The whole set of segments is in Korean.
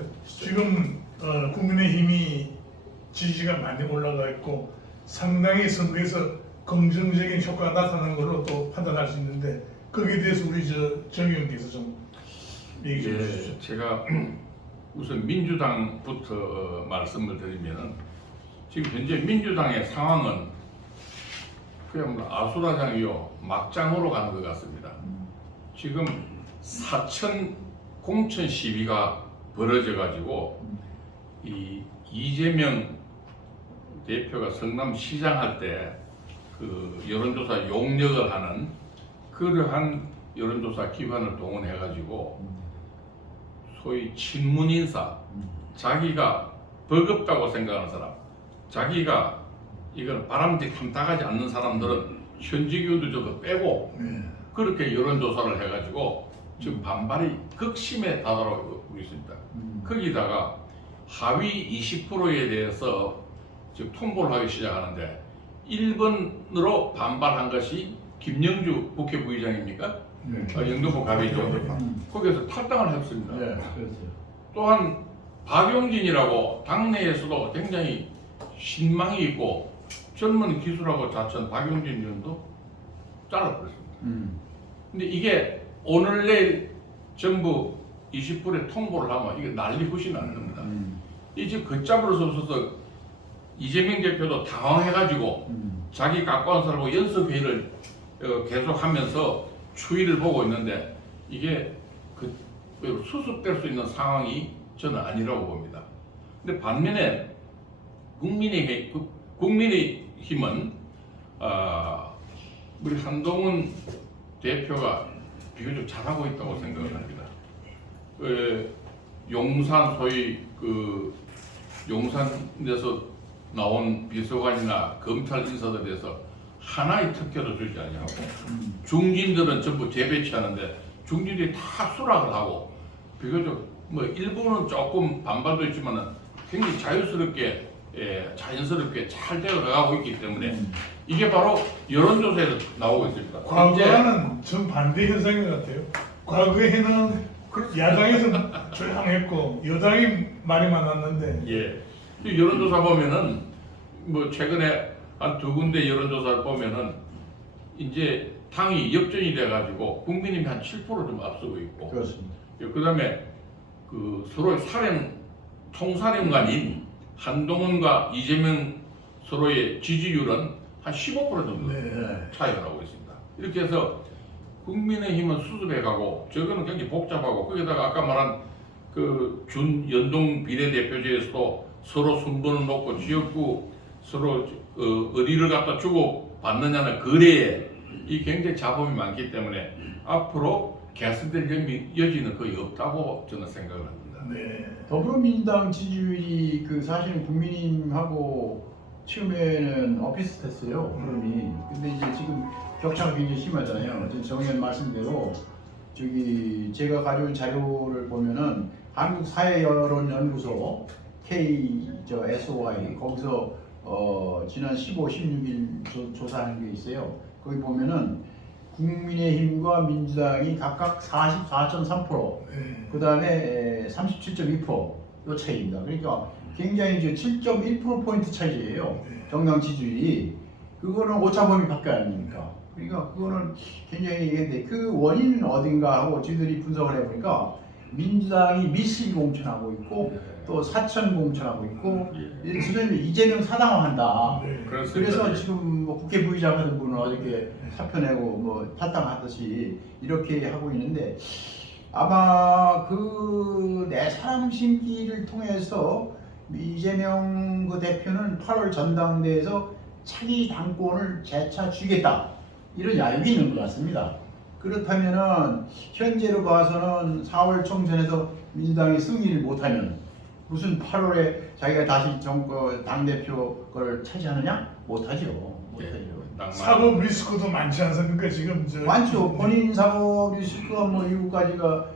같아요? 지금 국민의힘이 지지가 많이 올라가 있고 상당히 선거에서 긍정적인 효과가 나타난 걸로 또 판단할 수 있는데 거기에 대해서 우리 정 의원께서 좀 얘기 좀 해주시죠. 제가 우선 민주당부터 말씀을 드리면은 지금 현재 민주당의 상황은 그야말로 아수라장이요 막장으로 가는 것 같습니다. 지금 사천 공천 시위가 벌어져 가지고 이 이재명 대표가 성남시장 할 때 그 여론조사 용역을 하는 그러한 여론조사 기관을 동원해 가지고 소위 친문인사, 자기가 버겁다고 생각하는 사람, 자기가 이건 바람직함당하지 않는 사람들은 현직 의원들도 빼고 그렇게 여론조사를 해가지고 지금 반발이 극심에 다다르고 있습니다. 거기다가 하위 20%에 대해서 지금 통보를 하기 시작하는데 1번으로 반발한 것이 김영주 국회 부의장입니까? 영등포 갑이죠. 거기에서 탈당을 했습니다. 네, 그렇죠. 또한 박용진이라고 당내에서도 굉장히 신망이 있고 젊은 기술하고 자천 박용진 의원도 잘라버렸습니다. 근데 이게 오늘 내일 전부 20%에 통보를 하면 이게 난리 굿이 나는 겁니다. 이제 걷잡을 수 없어서 이재명 대표도 당황해가지고 자기 가까운 사람하고 연습회의를 계속하면서 추이를 보고 있는데 이게 수습될 수 있는 상황이 저는 아니라고 봅니다. 근데 반면에 국민의힘은 우리 한동훈 대표가 비교적 잘하고 있다고 생각을 합니다. 용산 소위 그 용산에서 나온 비서관이나 검찰 인사들에 대해서 하나의 특혜도 주지 아니하고 중진들은 전부 재배치하는데 중진들이 다 수락을 하고 비교적 뭐 일부는 조금 반발도 있지만은 굉장히 자유스럽게 자연스럽게 잘 되어가고 있기 때문에 이게 바로 여론조사에서 나오고 있습니다. 과거와는 정반대 현상인 것 같아요. 과거에는 야당에서 조용했고 여당이 말이 많았는데 예. 이 여론조사 보면은 뭐 최근에 한 두 군데 여론조사를 보면은 이제 당이 역전이 돼가지고 국민의힘이 한 7% 좀 앞서고 있고. 그렇습니다. 그다음에 그 서로의 총사령관인 한동훈과 이재명 서로의 지지율은 한 15% 정도 차이가 나고 있습니다. 이렇게 해서 국민의힘은 수습해가고 저거는 굉장히 복잡하고 거기다가 아까 말한 그 준연동 비례대표제에서도 서로 순번을 놓고 지역구 서로 어디를 갖다 주고 받느냐는 거래에 이 굉장히 잡음이 많기 때문에 앞으로 개선될 여지는 거의 없다고 저는 생각을 합니다. 네. 더불어민주당 지지율이 그 사실은 국민의힘하고 처음에는 비슷했어요. 흐름이. 근데 이제 지금 격차가 굉장히 심하잖아요. 지금 정 의원 말씀대로 저기 제가 가져온 자료를 보면은 한국사회여론연구소 SOY 거기서 지난 15, 16일 조사한 게 있어요. 거기 보면은 국민의힘과 민주당이 각각 44.3%, 그 다음에 37.2%요 차이입니다. 그러니까 굉장히 이제 7.1%포인트 차이예요. 정당 지지율이. 그거는 오차범위 밖에 아닙니까? 그러니까 그거는 굉장히 근데 그 원인은 어딘가 하고 저희들이 분석을 해보니까 민주당이 미실 공천하고 있고 또 사천 공천하고 있고 지금 이재명 사당화한다. 그래서 지금 뭐 국회 부의장 하는 분은 어저께 사표 내고 뭐 탈당하듯이 이렇게 하고 있는데 아마 그 내 사람 심기를 통해서 이재명 그 대표는 8월 전당대회에서 차기 당권을 재차 쥐겠다 이런 야유가 있는 것 같습니다. 그렇다면은 현재로 봐서는 4월 총선에서 민주당이 승리를 못하면 무슨 8월에 자기가 다시 당대표 걸 차지하느냐? 못하죠. 못하죠. 사법 리스크도 많지 않습니까? 지금 많죠. 본인 사법 리스크가 뭐 이후까지가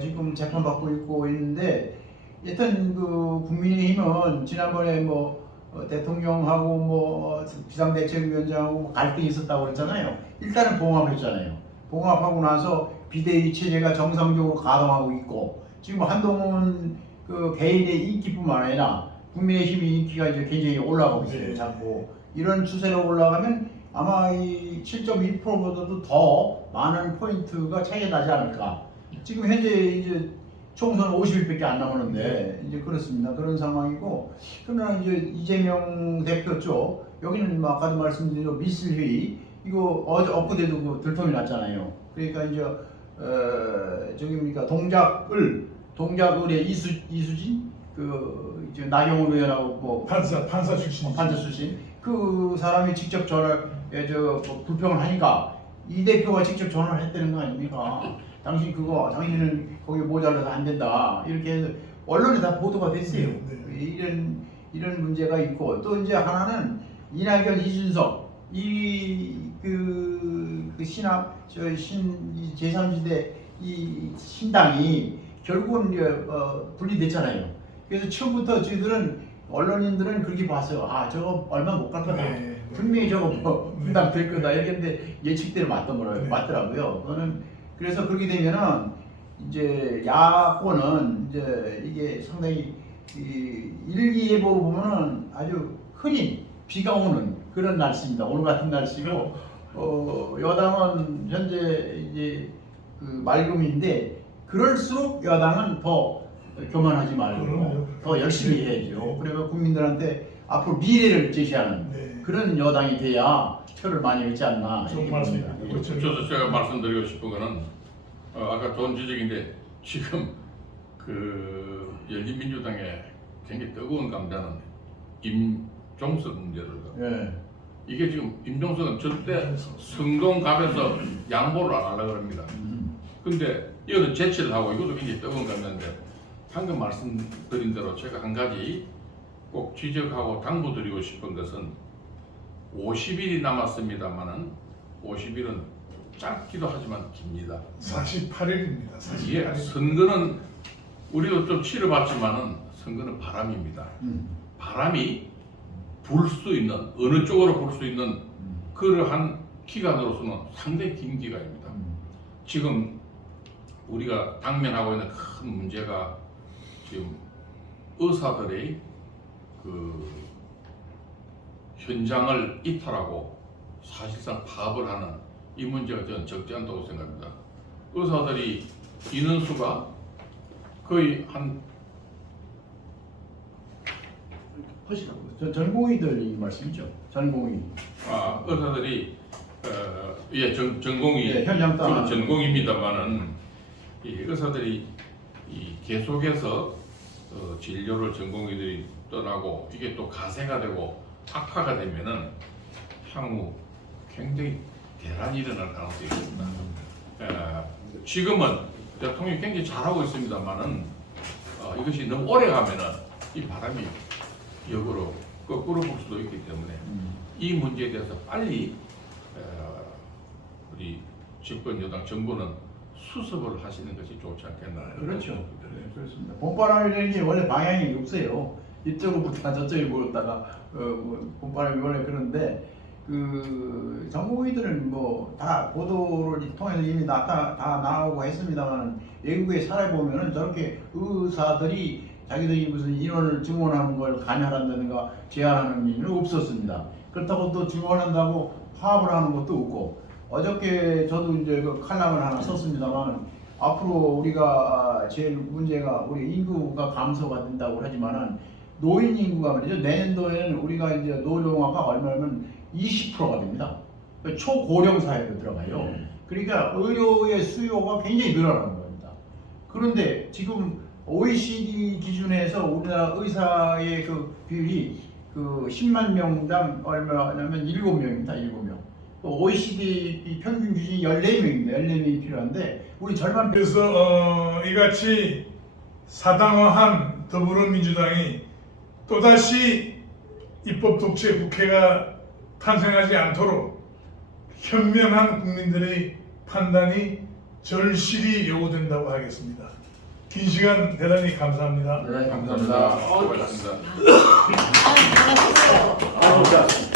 지금 재판받고 있는데 일단 그 국민의힘은 지난번에 뭐 대통령하고 뭐 비상대책위원장하고 갈등이 있었다고 그랬잖아요. 일단은 봉합했잖아요. 봉합하고 나서 비대위 체제가 정상적으로 가동하고 있고 지금 한동훈 그 개인의 인기뿐만 아니라 국민의힘의 인기가 이제 굉장히 올라가고 있어요. 네. 자꾸 이런 추세로 올라가면 아마 이 7.2%보다도 더 많은 포인트가 차이가 나지 않을까. 지금 현재 이제 총선 50일밖에 안 남았는데 이제 그렇습니다. 그런 상황이고, 그러나 이제 이재명 대표 쪽 여기는 뭐 아까도 말씀드린 대로 미술회의 이거 엊그제도 그 들통이 났잖아요. 그러니까 이제 저기입니까 동작을의 이수진 그 이제 나경원 의원하고 뭐 판사 출신. 그 사람이 직접 전화를 뭐 불평을 하니까 이 대표가 직접 전화를 했다는 거 아닙니까? 당신은 거기 모자라서 안 된다 이렇게 해서 언론에 다 보도가 됐어요. 이런 문제가 있고, 또 이제 하나는 이낙연, 이준석 그 신합 이 제3지대 이 신당이 결국은 분리됐잖아요. 그래서 처음부터 저희들은 언론인들은 그렇게 봤어요. 아 저거 얼마 못 갈 거다. 분명히 저거 분당 될 거다. 이렇게 했는데 예측대로 맞더라고요. 그거는 그래서 그렇게 되면은 이제 야권은 이제 이게 상당히 이 일기예보로 보면은 아주 흐린 비가 오는 그런 날씨입니다. 오늘 같은 날씨고, 여당은 현재 이제 그 맑음인데 그럴수록 여당은 더 교만하지 말고 더 열심히 해야죠. 그래서 국민들한테 앞으로 미래를 제시하는 그런 여당이 돼야 표를 많이 얻지 않나 이렇게 봅니다. 저도 제가 말씀드리고 싶은 거는 아까 좋은 지적인데, 지금 그 열린민주당의 굉장히 뜨거운 감자는 임종석 문제를. 이게 지금 임종석은 절대 성동갑에서 양보를 안 하려고 합니다. 근데 이거는 재치를 하고 이것도 굉장히 뜨거운 감자인데, 방금 말씀드린 대로 제가 한 가지 꼭 지적하고 당부드리고 싶은 것은 50일이 남았습니다만은 50일은 짧기도 하지만 깁니다. 48일입니다. 48일. 예, 선거는 우리도 좀 치러봤지만은 선거는 바람입니다. 바람이 불 수 있는, 어느 쪽으로 불 수 있는 그러한 기간으로서는 상당히 긴 기간입니다. 지금 우리가 당면하고 있는 큰 문제가 지금 의사들의 그 현장을 이탈하고 사실상 파업을 하는 이 문제가 저는 적지 않다고 생각합니다. 의사들이 인원수가 거의 한 전공의들 이 말씀이죠. 전공의. 의사들이 전공의 현장 따라 전공입니다만은 이 의사들이 계속해서 진료를 전공의들이 떠나고 이게 또 가세가 되고 악화가 되면은 향후 굉장히 대란이 일어날 가능성이 있습니다. 지금은 대통령이 굉장히 잘하고 있습니다만은 이것이 너무 오래 가면은 이 바람이 역으로 거꾸로 불 수도 있기 때문에 이 문제에 대해서 빨리 우리 집권 여당 정부는 수습을 하시는 것이 좋지 않겠나. 그렇죠. 그렇습니다. 봄바람이라는 게 원래 방향이 없어요. 이쪽으로 불다가 저쪽에 불었다가 봄바람이 원래 그런데 그 전공의들은 뭐 다 보도를 통해서 이미 다 나오고 했습니다만 외국에 살아보면은 저렇게 의사들이 자기들이 무슨 인원을 증원하는 걸 관여한다든가 제한하는 일은 없었습니다. 그렇다고 또 증원한다고 파업을 하는 것도 없고, 어저께 저도 이제 그 칼럼을 하나 썼습니다만 앞으로 우리가 제일 문제가 우리 인구가 감소가 된다고 하지만은 노인 인구가 말이죠. 내년도에는 우리가 이제 노령화가 얼마면 20%가 됩니다. 초고령 사회로 들어가요. 그러니까 의료의 수요가 굉장히 늘어나는 겁니다. 그런데 지금 OECD 기준에서 우리나라 의사의 그 비율이 그 10만 명당 얼마냐면 7명입니다. 7명. OECD 평균 기준이 14명입니다. 14명이 필요한데 우리 절반. 그래서 이같이 사당화한 더불어민주당이 또다시 입법 독재 국회가 탄생하지 않도록 현명한 국민들의 판단이 절실히 요구된다고 하겠습니다. 긴 시간 대단히 감사합니다. 네, 감사합니다. 수고하셨습니다. 아,